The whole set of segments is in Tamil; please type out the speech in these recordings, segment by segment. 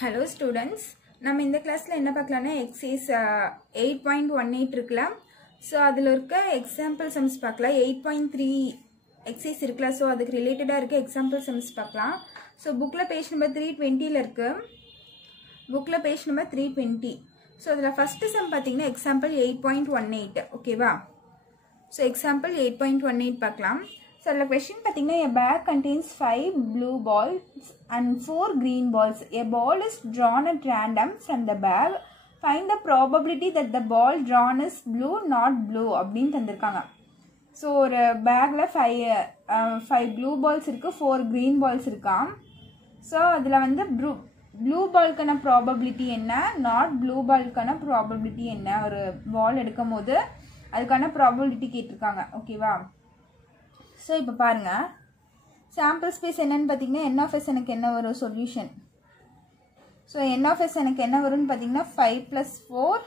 Hello students, நம்ம இந்த கிளாஸ்ல என்ன பார்க்கலாம்னா exercise 8.18 இருக்குல. சோ அதுல இருக்க example sums பார்க்கலாம். 8.3 exercise இருக்குல. சோ அதுக்கு ரிலேட்டடா இருக்க example sums பார்க்கலாம். சோ bookல page number 320 ல இருக்கு. bookல page number 320. சோ அதுல first sum பாத்தீங்கன்னா example 8.18 ஓகேவா. சோ example 8.18 பார்க்கலாம். So the question pathina, a bag contains 5 blue balls and 4 green balls. A ball is drawn at random from the bag. Find the probability that the ball drawn is blue, not blue. அப்படினு தந்திருக்காங்க. So ஒரு பேக்ல 5 blue balls இருக்கு, 4 green balls இருக்காம். So அதுல வந்து blue ballக்கான probability என்ன, not blue ballக்கான probability என்ன, ஒரு ball எடுக்கும்போது அதுக்கான probability கேட்டிருக்காங்க. ஓகேவா. So இப்போ பாருங்க sample space என்னன்னு பாத்தீங்கன்னா n of s எனக்கு என்ன வரும் solution. So n of s எனக்கு என்ன வரும்னு பாத்தீங்கன்னா 5 plus 4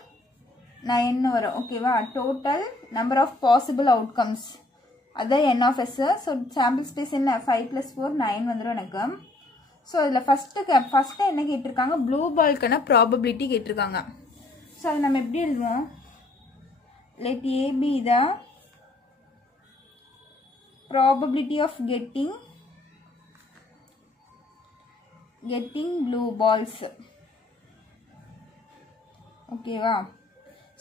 9 வரும். ஓகேவா. Total number of possible outcomes அதான் n of s. So sample space என்ன 5 plus 4 9 வந்துரும் எனக்கு. So இதுல ஃபர்ஸ்ட் என்ன கேட்டிருக்காங்க, ப்ளூ பால்க்கான ப்ராபபிலிட்டி கேட்டிருக்காங்க. So அது நம்ம எப்படி எழுதுவோம், let a be the probability of getting blue balls. ஓகேவா.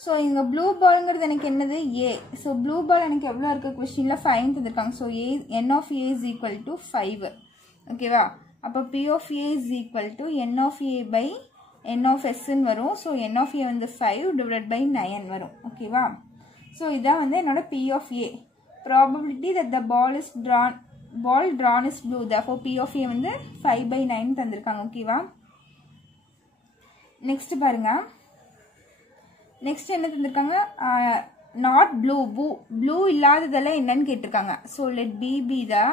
ஸோ இங்கே ப்ளூ பால்ங்கிறது எனக்கு என்னது ஏ. ஸோ ப்ளூ பால் எனக்கு எவ்வளோ இருக்குது கொஸ்டினில் 5 தந்திருக்காங்க. So A n of a is equal to 5. ஓகேவா. அப்போ p of a is equal to n of a by n of sன்னு வரும். ஸோ n of a வந்து 5 divided by 9 வரும். ஓகேவா. ஸோ இதான் வந்து என்னோட p of a. Probability that the ball drawn is blue. Therefore p of a வந்து 5 by 9 தந்திருக்காங்க. ஓகேவா. நெக்ஸ்ட் பாருங்க, நெக்ஸ்ட் என்ன தந்திருக்காங்க, not blue, blue இல்லாததெல்லாம் என்னன்னு கேட்டிருக்காங்க. So let b be the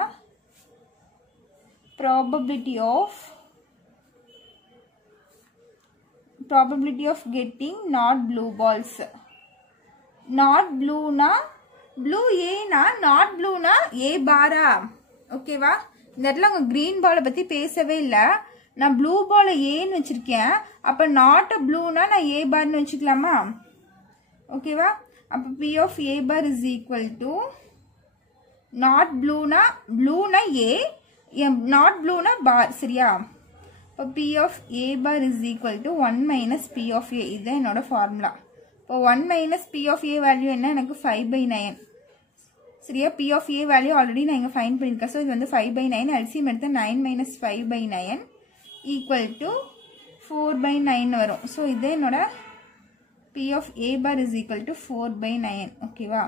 probability of getting not blue balls. not blue na blue ஏனா நாட் ப்ளூனா ஏ பாரா. ஓகேவா. இந்த இடத்துல அவங்க கிரீன் பாலை பற்றி பேசவே இல்லை. நான் ப்ளூ பாலை ஏன்னு வச்சுருக்கேன். அப்போ நாட் ப்ளூனா நான் ஏ பார்னு வச்சுக்கலாமா. ஓகேவா. அப்போ P of A bar is equal to not ப்ளூனா ஏ, நாட் ப்ளூனா பார். சரியா. இப்போ P of A bar is equal to 1 minus P of A. இதுதான் என்னோட ஃபார்முலா. இப்போ 1 minus P of A value என்ன, எனக்கு 5 by 9. சரியா. P of A value already நான் இங்கே ஃபைன் பண்ணியிருக்கேன். ஸோ இது வந்து 5 by 9. எல்சிஎம் எடுத்து 9 minus 5 by 9 equal to 4 by 9 வரும். ஸோ இது என்னோட P of A bar is equal to 4 by 9. ஓகேவா.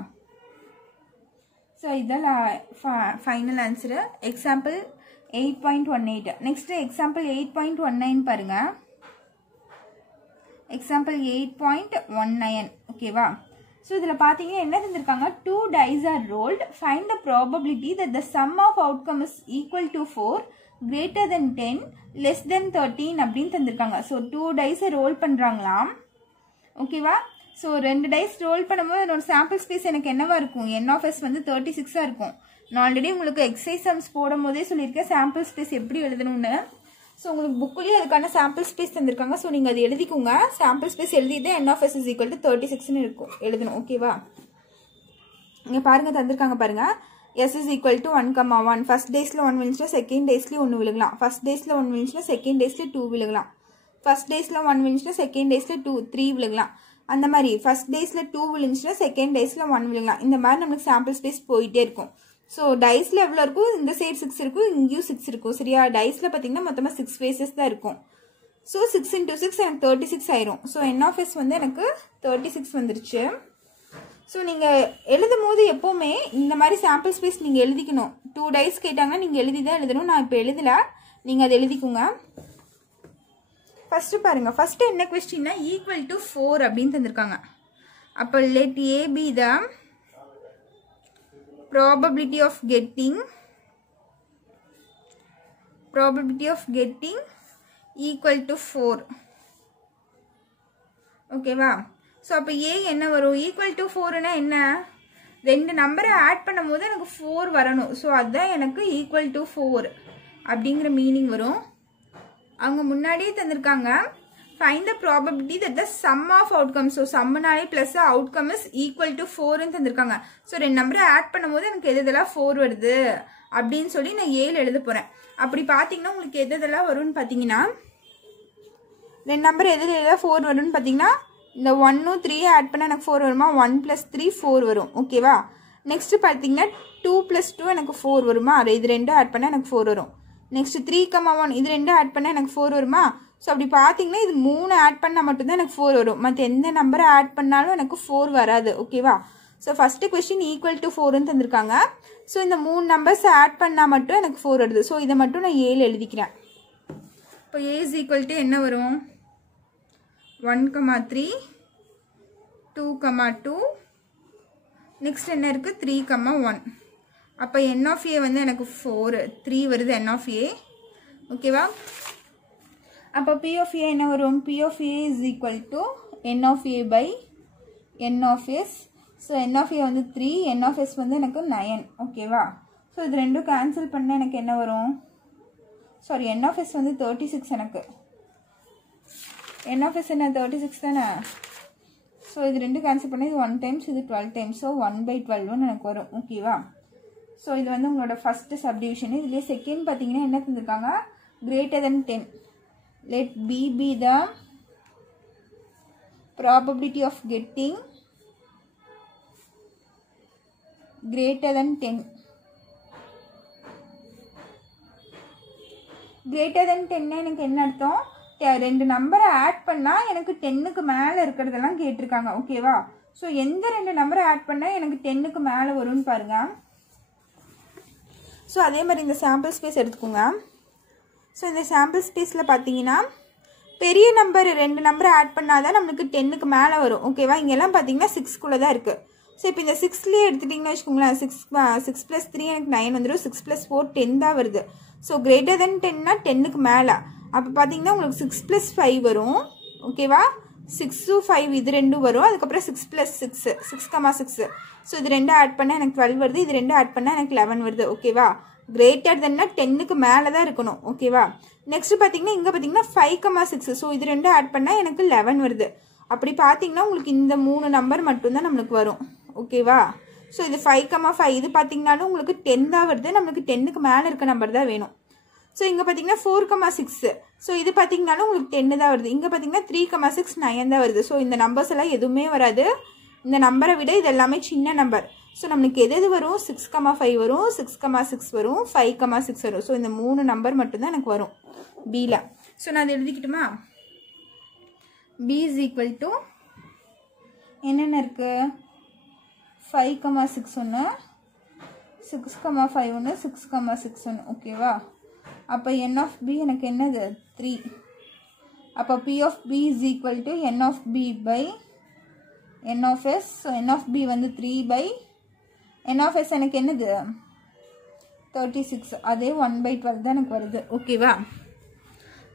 ஸோ இதெல்லாம் final answer. Example 8.18. Next example 8.19 பாருங்க. எக்ஸாம்பிள் 8.19. ஓகேவா. ஸோ இதில் பார்த்தீங்கன்னா என்ன தந்திருக்காங்க, 2 dice are rolled. Find the probability that the sum of outcome is equal to 4, greater than 10, less than 13 அப்படின்னு தந்திருக்காங்க. ஸோ 2 dice ரோல் பண்ணுறாங்களாம். ஓகேவா. ஸோ 2 dice ரோல் பண்ணும்போது என்னோட சாம்பிள் ஸ்பேஸ் எனக்கு என்னவா இருக்கும், n of s வந்து 36 இருக்கும். நான் ஆல்ரெடி உங்களுக்கு எக்ஸசைஸ் சம்ஸ் போடும் போதே சொல்லியிருக்கேன் சாம்பிள் ஸ்பேஸ் எப்படி எழுதணும்னு. ஸோ உங்களுக்கு புக்குலேயே அதுக்கான சாம்பிள் ஸ்பேஸ் தந்திருக்காங்க. ஸோ நீங்கள் அதை எழுதிக்கோங்க. சாம்பிள் ஸ்பேஸ் எழுதிட்டு n of s is equal to 36ன்னு இருக்கும் எழுதணும். ஓகேவா. இங்கே பாருங்கள் தந்திருக்காங்க பாருங்கள். s is equal to 1,1. First டேஸில் 1 விழுந்துச்சுன்னா செகண்ட் டேஸ்லேயும் 1 விழுகலாம். ஃபர்ஸ்ட் டேஸில் 1 விழுந்துச்சுன்னா செகண்ட் டேஸில் 2 விழுகலாம். ஃபர்ஸ்ட் டேஸில் 1 விழுந்துச்சுன்னா செகண்ட் டேஸில் 3 விழுகலாம். அந்த மாதிரி ஃபர்ஸ்ட் டேஸில் 2 விழுந்துச்சுன்னா செகண்ட் டேஸில் 1 விழுகலாம். இந்த மாதிரி நம்மளுக்கு சாம்பிள் ஸ்பேஸ் போயிட்டே இருக்கும். ஸோ டைஸில் எவ்வளோ இருக்கும், இந்த சைடு 6 இருக்கும், இங்கேயும் 6 இருக்கும். சரியா. டைஸில் பார்த்தீங்கன்னா மொத்தமாக 6 ஃபேஸஸ் தான் இருக்கும். ஸோ 6 into 6 எனக்கு 36 ஆயிரும். ஸோ n of s வந்து எனக்கு 36 வந்துருச்சு. ஸோ நீங்கள் எழுதும் போது எப்போவுமே இந்த மாதிரி சாம்பிள் ஸ்பேஸ் நீங்கள் எழுதிக்கணும். 2 டைஸ் கேட்டாங்கன்னா நீங்கள் எழுதி தான் எழுதணும். நான் இப்போ எழுதலை, நீங்கள் அதை எழுதிக்கோங்க. ஃபஸ்ட்டு பாருங்கள், ஃபஸ்ட்டு என்ன கொஸ்டின்னா ஈக்குவல் டு 4 அப்படின்னு தந்திருக்காங்க. அப்போ let A be the probability of getting equal to 4. ஓகேவா. ஸோ அப்போ ஏ என்ன வரும், ஈக்குவல் டு 4னா என்ன, ரெண்டு நம்பரை ஆட் பண்ணும் போது எனக்கு 4 வரணும். ஸோ அதுதான் எனக்கு ஈக்குவல் டு 4 அப்படிங்கிற மீனிங் வரும். அவங்க முன்னாடியே தந்திருக்காங்க find the probability that the sum of outcomes. So sum நாலே plus outcome is equal to 4 ன்னு தந்திருக்காங்க. ஸோ ரெண்டு நம்பரை ஆட் பண்ணும்போது எனக்கு எதெல்லாம் 4 வருது அப்படின்னு சொல்லி நான் 7 எழுத போகிறேன். அப்படி பார்த்தீங்கன்னா உங்களுக்கு எதெல்லாம் வரும்னு பார்த்தீங்கன்னா ரெண்டு நம்பர் எதெல்லாம் 4 வரும்னு பார்த்தீங்கன்னா இந்த 1 3 ஆட் பண்ணால் எனக்கு 4 வருமா, 1 + 3 4 வரும். ஓகேவா. நெக்ஸ்ட் பார்த்தீங்கன்னா 2 + 2 எனக்கு 4 வருமா, இது ரெண்டும் ஆட் பண்ணால் எனக்கு 4 வரும். நெக்ஸ்ட் 3, 1 இது ரெண்டும் ஆட் பண்ணால் எனக்கு 4 வருமா. ஸோ அப்படி பார்த்தீங்கன்னா இது 3 ஆட் பண்ணால் மட்டும்தான் எனக்கு 4 வரும். மற்ற எந்த நம்பரை ஆட் பண்ணாலும் எனக்கு 4 வராது. ஓகேவா. So first question equal to 4ன்னு தந்திருக்காங்க. ஸோ இந்த 3 நம்பர்ஸ் ஆட் பண்ணால் மட்டும் எனக்கு 4 வருது. ஸோ இதை மட்டும் நான் 7 எழுதிக்கிறேன். இப்போ A is equal to என்ன வரும், 1, 3, 2, 2, நெக்ஸ்ட் என்ன இருக்குது 3, 1. அப்போ N of A வந்து எனக்கு 4, 3 வருது N of A. ஓகேவா. அப்போ P of A என்ன வரும், P of A is equal to N of A by N of S. So N of A வந்து 3, N of S வந்து எனக்கு 9. ஓகேவா. ஸோ இது ரெண்டும் கேன்சல் பண்ண எனக்கு என்ன வரும், சாரி N of S வந்து 36 எனக்கு. N of S என்ன 36 தானே. ஸோ இது ரெண்டும் கேன்சல் பண்ண இது 1 times இது 12 times. ஸோ 1/12 எனக்கு வரும். ஓகேவா. ஸோ இது வந்து உங்களோட ஃபஸ்ட்டு சப்டிவிஷன். இதுலேயே செகண்ட் பார்த்தீங்கன்னா என்ன தந்திருக்காங்க, greater than 10. Let B be the probability of getting greater than 10. Greater than 10 எனக்கு என்ன அர்த்தம், ரெண்டு நம்பரை ஆட் பண்ணால் எனக்கு 10க்கு மேலே இருக்கிறதெல்லாம் கேட்டிருக்காங்க. ஓகேவா. ஸோ எந்த ரெண்டு நம்பரை ஆட் பண்ணால் எனக்கு 10க்கு மேலே வரும்னு பாருங்கள். ஸோ அதே மாதிரி இந்த சாம்பிள் ஸ்பேஸ் எடுத்துக்கோங்க. ஸோ இந்த சாம்பிள் ஸ்பேஸில் பார்த்தீங்கன்னா பெரிய நம்பர் ரெண்டு நம்பரை ஆட் பண்ணால் தான் நம்மளுக்கு 10க்கு மேலே வரும். ஓகேவா. இங்கெல்லாம் பார்த்தீங்கன்னா 6குள்ளே தான் இருக்குது. ஸோ இப்போ இந்த 6லேயே எடுத்துட்டிங்கன்னா வச்சுக்கோங்களேன், 6 + 3 எனக்கு 9 வந்துடும். 6 + 4 10 தான் வருது. ஸோ கிரேட்டர் தென் 10னா 10க்கு மேலே. அப்போ பார்த்தீங்கன்னா உங்களுக்கு 6 + 5 வரும். ஓகேவா. 6, 5 இது ரெண்டும் வரும். அதுக்கப்புறம் 6 + 6 6, ஸோ இது ரெண்டும் ஆட் பண்ணால் எனக்கு 12 வருது. இது ரெண்டும் ஆட் பண்ணால் எனக்கு 11 வருது. ஓகேவா. கிரேட்டர் தென்னா 10க்கு மேலே தான் இருக்கணும். ஓகேவா. நெக்ஸ்ட் பார்த்தீங்கன்னா இங்கே பார்த்தீங்கன்னா 5, 6 ஸோ இது ரெண்டும் ஆட் பண்ணால் எனக்கு 11 வருது. அப்படி பார்த்தீங்கன்னா உங்களுக்கு இந்த 3 நம்பர் மட்டும்தான் நம்மளுக்கு வரும். ஓகேவா. ஸோ இது 5, 5 இது பார்த்தீங்கன்னாலும் உங்களுக்கு 10 தான் வருது. நம்மளுக்கு 10க்கு மேலே இருக்க நம்பர் தான் வேணும். ஸோ இங்கே பார்த்தீங்கன்னா 4, 6 ஸோ இது பார்த்தீங்கன்னாலும் உங்களுக்கு 10 தான் வருது. இங்கே பார்த்தீங்கன்னா 3, 6 9 தான் வருது. ஸோ இந்த நம்பர்ஸ் எல்லாம் எதுவுமே வராது. இந்த நம்பரை விட இது எல்லாமே சின்ன நம்பர். ஸோ நம்மளுக்கு எது வரும், 6, 5 வரும், 6, 6 வரும், 5, 6 வரும். ஸோ இந்த 3 நம்பர் மட்டும்தான் எனக்கு வரும் பியில். ஸோ நான் அதை எழுதிக்கிட்டுமா, B is equal to என்னென்ன இருக்குது, 5, 6 ஒன்று, 6, 5 ஒன்று, 6, 6 ஒன்று. ஓகேவா. அப்போ N of B எனக்கு என்னது 3. அப்போ P of B is equal to N of B by N of S. So N of B வந்து 3 N of S எனக்கு என்னது 36. அதே 1/12 தான் எனக்கு வருது. ஓகேவா.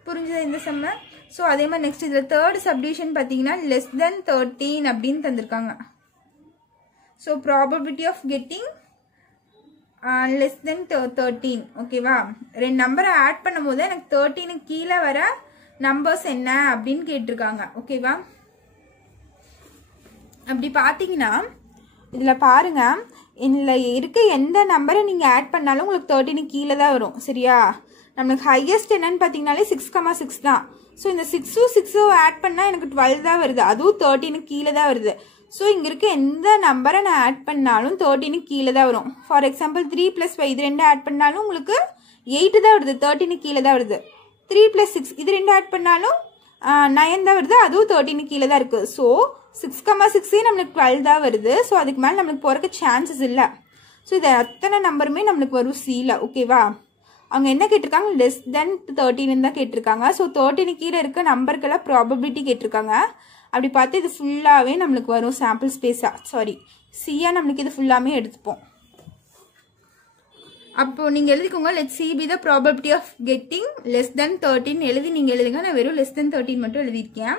புரிஞ்சுதா இந்த செம்ம. ஸோ அதே மாதிரி நெக்ஸ்ட் இதில் தேர்ட் சப்டிவிஷன் பார்த்தீங்கன்னா less than 13 அப்படின்னு தந்திருக்காங்க. So probability of getting less than 13. ஓகேவா. ரெண்டு நம்பரை ஆட் பண்ணும் போது எனக்கு 13க்கு கீழே வர நம்பர்ஸ் என்ன அப்படின்னு கேட்டிருக்காங்க. ஓகேவா. அப்படி பார்த்தீங்கன்னா இதில் பாருங்கள், இதில் இருக்க எந்த நம்பரை நீங்கள் ஆட் பண்ணாலும் உங்களுக்கு 13க்கு கீழே தான் வரும். சரியா. நம்மளுக்கு ஹையஸ்ட் என்னன்னு பார்த்தீங்கன்னாலே 6, 6 தான். ஸோ இந்த 6, 6 ஆட் பண்ணால் எனக்கு 12 தான் வருது. அதுவும் 13க்கு கீழே தான் வருது. ஸோ இங்கே இருக்க எந்த நம்பரை நான் ஆட் பண்ணாலும் 13க்கு கீழே தான் வரும். ஃபார் எக்ஸாம்பிள் 3 + 5 இது ரெண்டு ஆட் பண்ணாலும் உங்களுக்கு 8 தான் வருது. 13க்கு கீழே தான் வருது. 3 + 6 இது ரெண்டு ஆட் பண்ணாலும் 9 தான் வருது. அதுவும் 13க்கு கீழே தான் இருக்குது. ஸோ 6, 6 நம்மளுக்கு 12 தான் வருது. ஸோ அதுக்கு மேலே நம்மளுக்கு போகிறக்கு சான்சஸ் இல்லை. ஸோ இது அத்தனை நம்பருமே நம்மளுக்கு வரும் சீல. ஓகேவா. அவங்க என்ன கேட்டிருக்காங்க, less than 13 தான் கேட்டிருக்காங்க. ஸோ 13க்கு கீழே இருக்க நம்பருக்கெல்லாம் ப்ராபபிலிட்டி கேட்டிருக்காங்க. அப்படி பார்த்து இது ஃபுல்லாகவே நம்மளுக்கு வரும் சாம்பிள் ஸ்பேஸாக, சாரி சியா நம்மளுக்கு இது ஃபுல்லாமே எடுத்துப்போம். அப்போ நீங்கள் எழுதிக்கோங்க, let C be the probability of getting less than 13 எழுதி நீங்கள் எழுதுங்க. நான் வெறும் less than 13 மட்டும் எழுதியிருக்கேன்.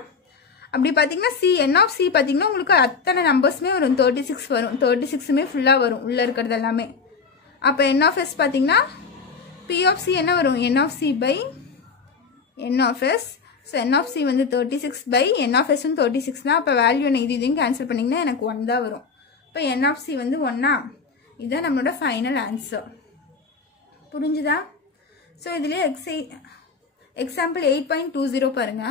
அப்படி பார்த்தீங்கன்னா சி என் ஆஃப் சி பார்த்தீங்கன்னா உங்களுக்கு அத்தனை நம்பர்ஸுமே வரும். 36 வரும். 36மே ஃபுல்லாக வரும் உள்ளே இருக்கிறது எல்லாமே. அப்போ என் ஆஃப் எஸ் பார்த்தீங்கன்னா P of C என்ன வரும், N of C by n of s. So n of c வந்து 36 by n of s 36 தான். அப்போ வேல்யூ என்ன இதையும் கேன்சல் பண்ணிங்கன்னா எனக்கு 1 தான் வரும். இப்போ n of c வந்து 1. இதுதான் நம்மளோட ஃபைனல் ஆன்சர். புரிஞ்சுதா? ஸோ இதுலேயே எக்ஸாம்பிள் 8.20 பாருங்க.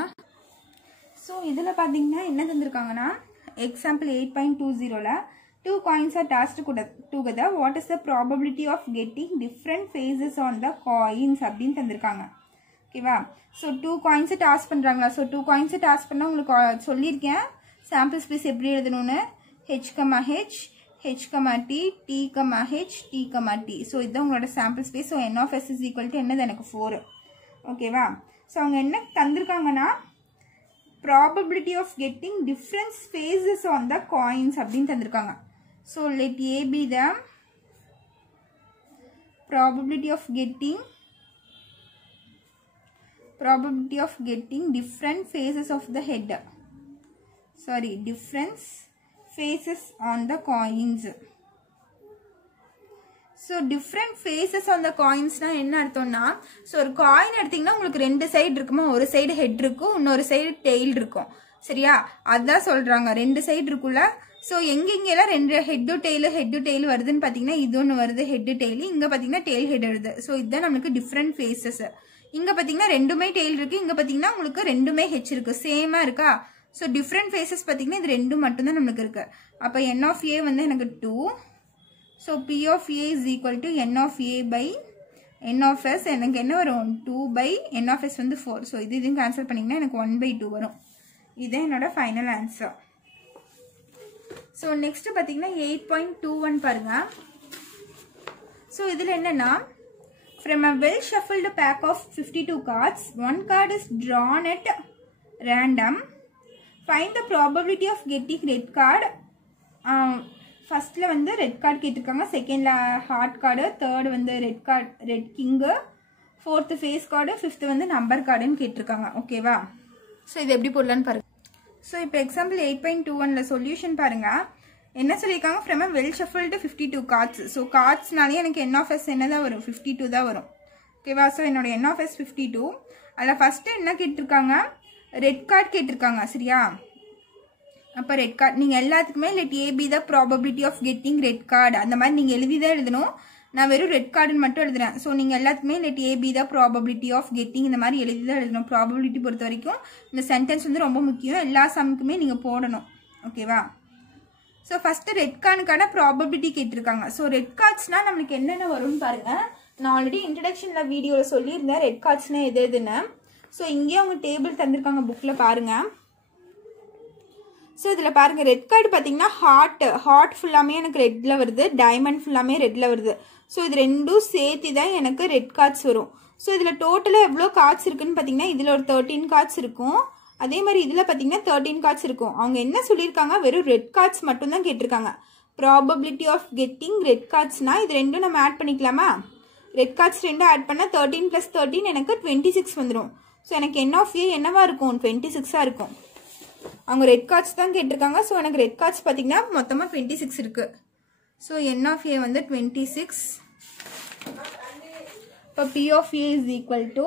ஸோ இதில் பார்த்தீங்கன்னா என்ன தந்திருக்காங்கன்னா example 8.20ல் 2 coins are tossed together. What is the probability of getting different faces on the coins அப்படின்னு தந்திருக்காங்க. ஓகேவா? ஸோ 2 coins டாஸ் பண்ணுறாங்களா? ஸோ 2 coins டாஸ் பண்ணால் உங்களுக்கு சொல்லியிருக்கேன் சாம்பிள் ஸ்பேஸ் எப்படி எழுதணும்னு. h, h, h, t, t, h, t, t. So இதுதான் உங்களோட sample space. So n of s is equal to என்னது எனக்கு 4. ஓகேவா? ஸோ அவங்க என்ன தந்திருக்காங்கன்னா probability of getting different phases on the coins அப்படின்னு தந்திருக்காங்க. So let A be the probability of getting different phases of the head. Sorry, different phases on the coins. So different faces on the coins na enna arthomna, so ஒரு காயின் எடுத்தீங்கன்னா உங்களுக்கு ரெண்டு சைடு இருக்குமா, ஒரு சைடு ஹெட் இருக்கும், இன்னொரு சைடு டெயில் இருக்கும். சரியா? அதான் சொல்றாங்க ரெண்டு சைடு இருக்குல்ல. ஸோ எங்கெங்கெல்லாம் ரெண்டு ஹெட்டு டெய்லு வருதுன்னு பார்த்தீங்கன்னா இது ஒன்று வருது ஹெட்டு டெய்லு, இங்கே பார்த்தீங்கன்னா டெய்ல் ஹெட் வருது. ஸோ இதுதான் நமக்கு டிஃப்ரெண்ட் ஃபேஸஸ். இங்கே பார்த்தீங்கன்னா ரெண்டுமே டெய்ல் இருக்குது, இங்கே பார்த்தீங்கன்னா உங்களுக்கு ரெண்டுமே ஹெச் இருக்குது, சேமாக இருக்கா? ஸோ டிஃப்ரெண்ட் ஃபேஸஸ் பார்த்தீங்கன்னா இது ரெண்டும் மட்டும்தான் நம்மளுக்கு இருக்குது. அப்போ n of a வந்து எனக்கு 2. So p of a is equal to n of a by n of s. எனக்கு என்ன வரும்? 2 by n of s வந்து 4. ஸோ இதையும் கேன்சல் பண்ணிங்கன்னா எனக்கு 1/2 வரும். இதுதான் என்னோட ஃபைனல் ஆன்சர். ஸோ நெக்ஸ்ட் பார்த்தீங்கன்னா 8.21 பாருங்க. ஸோ இதில் என்னன்னா from a well shuffled pack of 52 cards, one card is drawn at random. Find the probability of getting red card. ஃபர்ஸ்ட்ல வந்து ரெட் கார்டு கேட்டிருக்காங்க, செகண்ட்ல ஹார்ட் கார்டு, தேர்டு வந்து red king, fourth face card, fifth வந்து நம்பர் கார்டுன்னு கேட்டிருக்காங்க. ஓகேவா? ஸோ இது எப்படி போடலான்னு பாருங்க. ஸோ இப்போ எக்ஸாம்பிள் 8.21ல் சொல்யூஷன் பாருங்க. என்ன சொல்லியிருக்காங்க? From a well shuffled 52 cards. So கார்ட்ஸ்னாலே எனக்கு n of s என்ன தான் வரும்? 52 தான் வரும். ஓகேவா? ஸோ என்னோட n of s 52. அதில் ஃபஸ்ட்டு என்ன கேட்டிருக்காங்க? ரெட் கார்டு கேட்டிருக்காங்க. சரியா? அப்போ ரெட் கார்டு நீங்கள் எல்லாத்துக்குமே let A be the probability of getting red card அந்த மாதிரி நீங்கள் எழுதி தான் எழுதணும். நான் வெறும் ரெட் கார்டுன்னு மட்டும் எழுதுறேன். ஸோ நீங்கள் எல்லாத்துக்குமே let A be the probability of getting இந்த மாதிரி எழுதி தான் எழுதணும். ப்ராபபிலிட்டி பொறுத்த வரைக்கும் இந்த சென்டென்ஸ் வந்து ரொம்ப முக்கியம், எல்லா சம்முக்குமே நீங்கள் போடணும். ஓகேவா? ஸோ ஃபஸ்ட்டு ரெட் கார்டுக்கான ப்ராபபிலிட்டி கேட்டிருக்காங்க. ஸோ ரெட் கார்ட்ஸ்னால் நம்மளுக்கு என்னென்ன வரும்னு பாருங்கள். நான் ஆல்ரெடி இன்ட்ரடக்ஷனில் வீடியோவில் சொல்லியிருந்தேன் ரெட் கார்ட்ஸ்னால் எது எதுன்னு. ஸோ இங்கேயே அவங்க டேபிள் தந்திருக்காங்க, புக்கில் பாருங்கள். ஸோ இதில் பாருங்கள் ரெட் கார்டு பார்த்தீங்கன்னா ஹார்ட் ஃபுல்லாமே எனக்கு ரெட்டில் வருது, டைமண்ட் ஃபுல்லாமே ரெட்டில் வருது. ஸோ இது ரெண்டும் சேர்த்து தான் எனக்கு ரெட் கார்ட்ஸ் வரும். ஸோ இதில் டோட்டலாக எவ்வளோ கார்ட்ஸ் இருக்குன்னு பார்த்தீங்கன்னா இதில் ஒரு 13 கார்ட்ஸ் இருக்கும், அதே மாதிரி இதில் பார்த்தீங்கன்னா 13 கார்ட்ஸ் இருக்கும். அவங்க என்ன சொல்லியிருக்காங்க? வெறும் ரெட் கார்ட்ஸ் மட்டும்தான் கேட்டிருக்காங்க. ப்ராபபிலிட்டி ஆஃப் கெட்டிங் ரெட் கார்ட்ஸ்னா இது ரெண்டும் நம்ம ஆட் பண்ணிக்கலாமா? ரெட் கார்ட்ஸ் ரெண்டும் ஆட் பண்ணால் 13 + 13 எனக்கு 26 வந்துடும். ஸோ எனக்கு n of a என்னவா இருக்கும்? 26ஆக இருக்கும். அவங்க ரெட் கார்ட்ஸ் தான் கேட்டிருக்காங்க. ஸோ எனக்கு ரெட் கார்ட்ஸ் பார்த்தீங்கன்னா மொத்தமாக 26 இருக்குது. ஸோ n of a வந்து 26. இப்போ p of a is equal to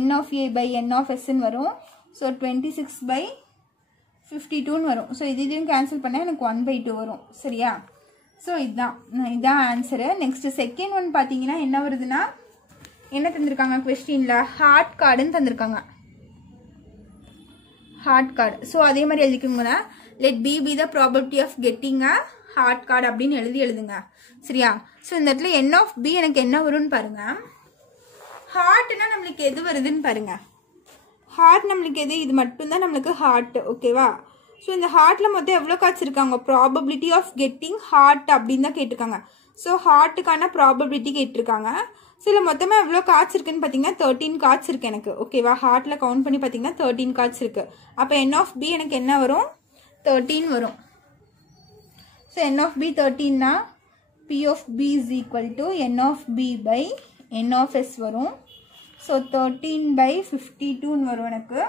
n of a by n of s வரும். ஸோ 26/52 வரும். ஸோ இதையும் கேன்சல் பண்ணால் எனக்கு 1/2 வரும். சரியா? ஸோ இதுதான் ஆன்சரு. நெக்ஸ்ட் செகண்ட் ஒன் பார்த்தீங்கன்னா என்ன வருதுன்னா என்ன தந்திருக்காங்க கொஸ்டினில்? ஹார்ட் கார்டுன்னு தந்திருக்காங்க. Heart card. ஸோ அதே மாதிரி எழுதிக்கோங்கன்னா let P the probability of getting a heart card அப்படின்னு எழுதுங்க. சரியா? ஸோ இந்த இடத்துல n of b எனக்கு என்ன வரும்னு பாருங்க. ஹார்ட்னா நம்மளுக்கு எது வருதுன்னு பாருங்க. ஹார்ட் நம்மளுக்கு எது? இது மட்டும்தான் நம்மளுக்கு ஹார்ட். ஓகேவா? ஸோ இந்த ஹார்ட்டில் மொத்தம் எவ்வளோ கார்ட்ஸ் இருக்காங்க? ப்ராபபிலிட்டி ஆஃப் கெட்டிங் ஹார்ட் அப்படின்னு தான் கேட்டிருக்காங்க. ஸோ ஹார்ட்டுக்கான ப்ராபபிலிட்டி கேட்டிருக்காங்க. ஸோ இதில் மொத்தமாக எவ்வளோ கார்ட்ஸ் இருக்குன்னு பார்த்தீங்கன்னா 13 கார்ட்ஸ் இருக்குது எனக்கு. ஓகேவா? ஹார்ட்டில் கவுண்ட் பண்ணி பார்த்தீங்கன்னா 13 கார்ட்ஸ் இருக்குது. அப்போ n of b எனக்கு என்ன வரும்? 13 வரும். So n of b 13னா p of b is equal to n of b by n of s வரும். ஸோ 13/52 வரும் எனக்கு.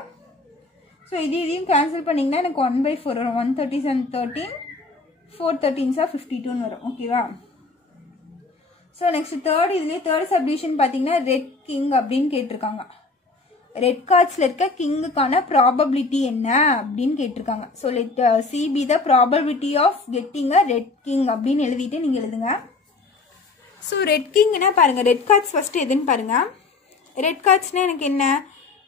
ஸோ இதையும் கேன்சல் பண்ணிங்கன்னா எனக்கு 1/4 வரும். 137 13 4 13s 52 வரும். ஓகேவா? ஸோ நெக்ஸ்ட் இதுலேயே தேர்ட் சப்டிவிஷன் பார்த்தீங்கன்னா ரெட் கிங் அப்படின்னு கேட்டிருக்காங்க. ரெட் கார்ட்ஸில் இருக்க கிங்குக்கான ப்ராபபிலிட்டி என்ன அப்படின்னு கேட்டிருக்காங்க. So let C be the probability of getting a red king அப்படின்னு எழுதிட்டு நீங்கள் எழுதுங்க. ஸோ ரெட் கிங்னா பாருங்கள், ரெட் கார்ட்ஸ் ஃபஸ்ட்டு எதுன்னு பாருங்கள். ரெட் கார்ட்ஸ்னால் எனக்கு என்ன,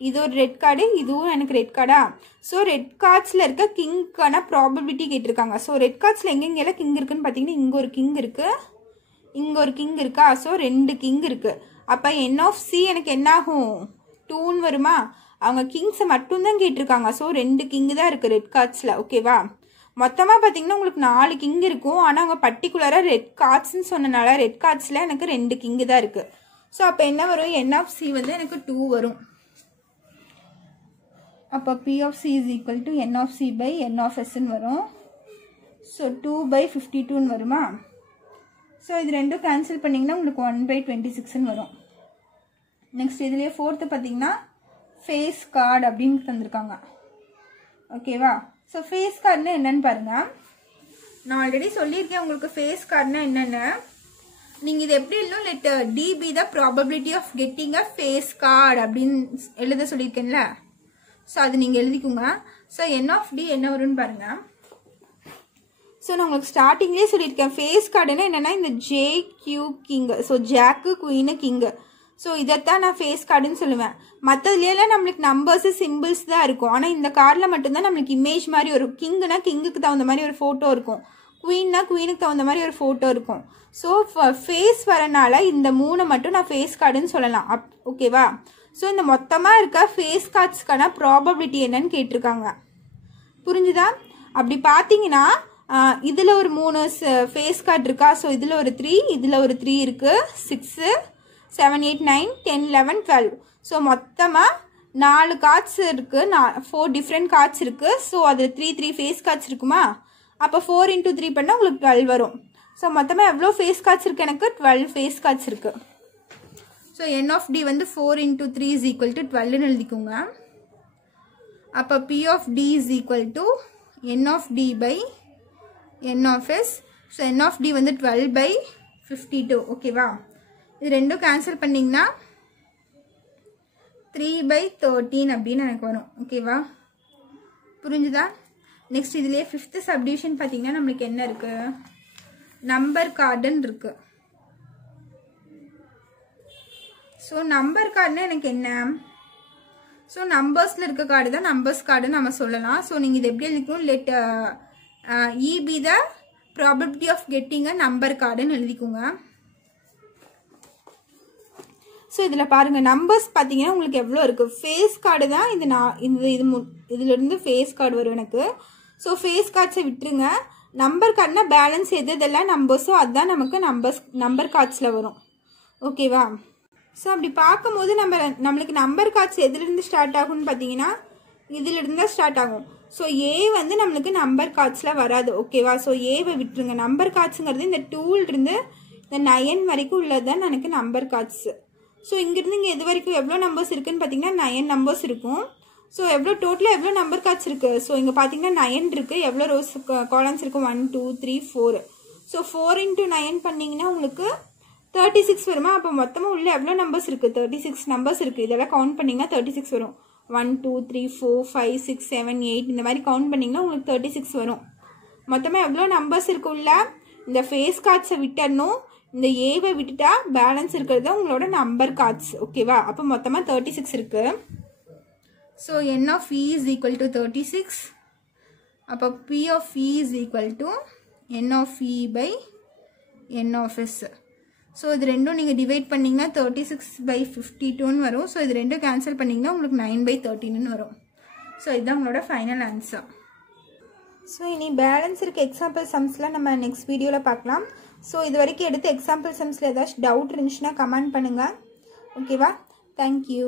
இது ஒரு ரெட் கார்டு, இதுவும் எனக்கு ரெட் கார்டா. ஸோ ரெட் கார்ட்ஸில் இருக்க கிங்க்கான ப்ராபபிலிட்டி கேட்டிருக்காங்க. ஸோ ரெட் கார்ட்ஸில் எங்கெங்கெல்லாம் கிங் இருக்குன்னு பார்த்தீங்கன்னா இங்கே ஒரு கிங் இருக்குது, இங்கே ஒரு கிங் இருக்கா. ஸோ 2 கிங் இருக்குது. அப்போ என் ஆஃப் சி எனக்கு என்ன ஆகும், 2ன்னு வருமா. அவங்க கிங்ஸை மட்டும்தான் கேட்டிருக்காங்க. ஸோ 2 கிங்கு தான் இருக்குது ரெட் கார்ட்ஸில். ஓகேவா. மொத்தமாக பார்த்தீங்கன்னா உங்களுக்கு 4 கிங் இருக்கும். ஆனால் அவங்க பர்டிகுலராக ரெட் கார்ட்ஸ்ன்னு சொன்னனால ரெட் கார்ட்ஸில் எனக்கு 2 கிங்கு தான் இருக்குது. ஸோ அப்போ என்ன வரும், என் ஆஃப் சி வந்து எனக்கு 2 வரும். அப்போ P of C is equal to N of C by N of Sன்னு வரும். ஸோ 2/52ன்னு வருமா. ஸோ இது ரெண்டும் கேன்சல் பண்ணிங்கன்னா உங்களுக்கு 1/26ன்னு வரும். நெக்ஸ்ட் இதுலேயே 4th பார்த்தீங்கன்னா ஃபேஸ் கார்டு அப்படின்னு தந்திருக்காங்க. ஓகேவா. ஸோ ஃபேஸ் கார்டுனா என்னன்னு பாருங்கள். நான் ஆல்ரெடி சொல்லியிருக்கேன் உங்களுக்கு ஃபேஸ் கார்டுனா என்னென்னு. நீங்கள் இது எப்படி எழுதும், let D be the probability of getting a face card அப்படின்னு எழுத சொல்லியிருக்கேன்ல. ஸோ அது நீங்கள் எழுதிக்குங்க. ஸோ என் ஆஃப் டி என்ன வரும்னு பாருங்கள். ஸோ நான் உங்களுக்கு ஸ்டார்டிங்லேயே சொல்லியிருக்கேன் ஃபேஸ் கார்டுன்னா என்னென்னா இந்த J Q king. So jack queen king. So இதைத்தான் நான் ஃபேஸ் கார்டுன்னு சொல்லுவேன். மற்றதுலாம் நம்மளுக்கு நம்பர்ஸு சிம்பிள்ஸ் தான் இருக்கும். ஆனால் இந்த கார்டில் மட்டும்தான் நம்மளுக்கு இமேஜ் மாதிரி ஒரு கிங்குனா கிங்குக்கு தகுந்த மாதிரி ஒரு ஃபோட்டோ இருக்கும், குயின்னா குயினுக்கு தகுந்த மாதிரி ஒரு ஃபோட்டோ இருக்கும். ஸோ ஃபேஸ் வரனால இந்த 3 மட்டும் நான் ஃபேஸ் கார்டுன்னு சொல்லலாம். ஓகேவா. ஸோ இந்த மொத்தமாக இருக்க ஃபேஸ் கார்ட்ஸ்க்கான ப்ராபபிலிட்டி என்னன்னு கேட்டிருக்காங்க. புரிஞ்சுதா. அப்படி பார்த்தீங்கன்னா இதில் ஒரு 3 ஃபேஸ் கார்டு இருக்கா. ஸோ இதில் ஒரு 3, இதில் ஒரு 3 இருக்குது, 6, 7, 8, 9, 10, 11, 12. ஸோ மொத்தமாக 4 கார்ட்ஸ் இருக்குது, 4 டிஃப்ரெண்ட் கார்ட்ஸ் இருக்குது. ஸோ அது 3 ஃபேஸ் கார்ட்ஸ் இருக்குமா. அப்போ 4 × 3 பண்ணால் உங்களுக்கு 12 வரும். ஸோ மொத்தமாக எவ்வளோ ஃபேஸ் கார்ட்ஸ் இருக்குது, எனக்கு 12 ஃபேஸ் கார்ட்ஸ் இருக்குது. ஸோ என் ஆஃப் டி வந்து 4 × 3 is equal to 12ன்னு எழுதிக்கோங்க. அப்போ P of D is equal to N of D by N of S. So N of D வந்து 12/52. ஓகேவா. இது ரெண்டும் கேன்சல் பண்ணிங்கன்னா 3/13 அப்படின்னு எனக்கு வரும். ஓகேவா. புரிஞ்சுதா. நெக்ஸ்ட் இதுலேயே 5th சப்டிவிஷன் பார்த்தீங்கன்னா நம்மளுக்கு என்ன இருக்குது, நம்பர் கார்டுன்னு இருக்குது. ஸோ நம்பர் கார்டுன்னா எனக்கு என்ன, ஸோ நம்பர்ஸில் இருக்க கார்டு தான் நம்பர்ஸ் கார்டுன்னு நம்ம சொல்லலாம். ஸோ நீங்கள் இது எப்படி எழுதிக்கணும், let E P the probability of getting a number கார்டுன்னு எழுதிக்கோங்க. ஸோ இதில் பாருங்கள் நம்பர்ஸ் பார்த்தீங்கன்னா உங்களுக்கு எவ்வளோ இருக்குது. ஃபேஸ் கார்டு தான் இது. இதிலிருந்து ஃபேஸ் கார்டு வரும் எனக்கு. ஸோ ஃபேஸ் கார்ட்ஸை விட்டுருங்க. நம்பர் கார்டுனா பேலன்ஸ் எதெல்லாம் நம்பர்ஸோ அதுதான் நமக்கு நம்பர் கார்ட்ஸில் வரும். ஓகேவா. ஸோ அப்படி பார்க்கும்போது நம்மளுக்கு நம்பர் கார்ட்ஸ் எதுலேருந்து ஸ்டார்ட் ஆகும்னு பார்த்தீங்கன்னா இதிலிருந்து தான் ஸ்டார்ட் ஆகும். ஸோ ஏ வந்து நம்மளுக்கு நம்பர் கார்ட்ஸில் வராது. ஓகேவா. ஸோ ஏவை விட்டுருங்க. நம்பர் கார்ட்ஸுங்கிறது இந்த 2லிருந்து இந்த 9 வரைக்கும் உள்ளது தான் எனக்கு நம்பர் கார்ட்ஸு. ஸோ இங்கேருந்து இங்கே எது வரைக்கும் எவ்வளோ நம்பர்ஸ் இருக்குதுன்னு பார்த்தீங்கன்னா 9 நம்பர்ஸ் இருக்கும். ஸோ எவ்வளோ டோட்டலாக எவ்வளோ நம்பர் கார்ட்ஸ் இருக்குது. ஸோ இங்கே பார்த்தீங்கன்னா 9 இருக்குது. எவ்வளோ ரோஸ் காலம்ஸ் இருக்குது, 1 2 3 4. ஸோ 4 × 9 பண்ணிங்கன்னா உங்களுக்கு 36 வருமா. அப்போ மொத்தமாக உள்ள எவ்வளோ நம்பர்ஸ் இருக்குது, 36 நம்பர்ஸ் இருக்குது. இதெல்லாம் கவுண்ட் பண்ணிங்கன்னா 36 வரும். 1 2 3 4 5 6 7 8 இந்த மாதிரி கவுண்ட் பண்ணிங்கன்னா உங்களுக்கு 36 வரும். மொத்தமாக எவ்வளோ நம்பர்ஸ் இருக்கு உள்ள. இந்த ஃபேஸ் கார்ட்ஸை விட்டுடணும், இந்த ஏவை விட்டுட்டா பேலன்ஸ் இருக்கிறது உங்களோட நம்பர் கார்ட்ஸ். ஓகேவா. அப்போ மொத்தமாக 36 இருக்குது. So N of E is equal to 36. அப்போ P of E is equal to N of E by N of S. So இது ரெண்டும் நீங்கள் டிவைட் பண்ணிங்கன்னா 36/52ன்னு வரும். ஸோ இது ரெண்டும் கேன்சல் பண்ணிங்கன்னா உங்களுக்கு 9/13ன்னு வரும். ஸோ இதுதான் உங்களோட ஃபைனல் ஆன்சர். ஸோ இனி பேலன்ஸ் இருக்க எக்ஸாம்பிள் சம்ஸ்லாம் நம்ம நெக்ஸ்ட் வீடியோவில் பார்க்கலாம். ஸோ இது வரைக்கும் எடுத்த எக்ஸாம்பிள் சம்ஸில் ஏதாச்சும் டவுட் இருந்துச்சுன்னா கமெண்ட் பண்ணுங்கள். ஓகேவா. தேங்க்யூ.